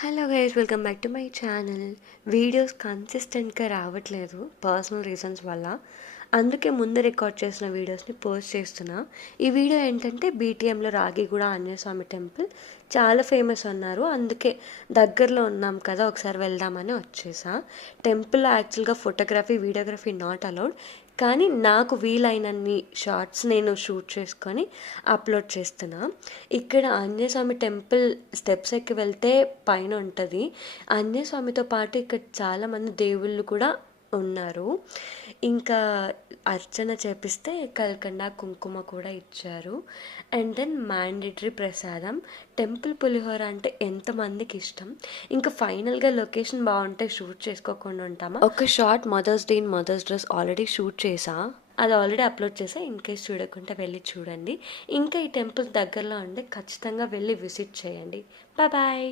Hello guys, welcome back to my channel. Videos కన్సిస్టెంట్గా రావట్లేదు personal reasons వల్ల. అందుకే ముందు రికార్డ్ చేసిన వీడియోస్ని పోస్ట్ చేస్తున్నా. ఈ వీడియో ఏంటంటే బీటీఎంలో రాగిగూడ ఆంజనేయ స్వామి టెంపుల్ చాలా ఫేమస్ అన్నారు. అందుకే దగ్గరలో ఉన్నాం కదా, ఒకసారి వెళ్దామని వచ్చేసా. టెంపుల్ యాక్చువల్గా ఫోటోగ్రఫీ వీడియోగ్రఫీ నాట్ అలౌడ్, కానీ నాకు వీలైనన్ని షార్ట్స్ నేను షూట్ చేసుకొని అప్లోడ్ చేస్తున్నా. ఇక్కడ ఆంజనేయ స్వామి టెంపుల్ స్టెప్స్ ఎక్కి వెళ్తే పైన ఉంటుంది. ఆంజనేయ స్వామితో పాటు ఇక్కడ చాలామంది దేవుళ్ళు కూడా ఉన్నారు. ఇంకా అర్చన చేపిస్తే కల్కండ కుంకుమ కూడా ఇచ్చారు. అండ్ దెన్ మ్యాండేటరీ ప్రసాదం టెంపుల్ పులిహోర అంటే ఎంతమందికి ఇష్టం. ఇంకా ఫైనల్గా లొకేషన్ బాగుంటే షూట్ చేసుకోకుండా ఉంటామా. ఒక short mother's day in mother's dress already shoot చేసా, అది ఆల్రెడీ అప్లోడ్ చేసా. ఇన్ కేస్ చూడకుండా వెళ్ళి చూడండి. ఇంకా ఈ టెంపుల్ దగ్గరలో ఉంటే ఖచ్చితంగా వెళ్ళి విజిట్ చేయండి. బాయ్.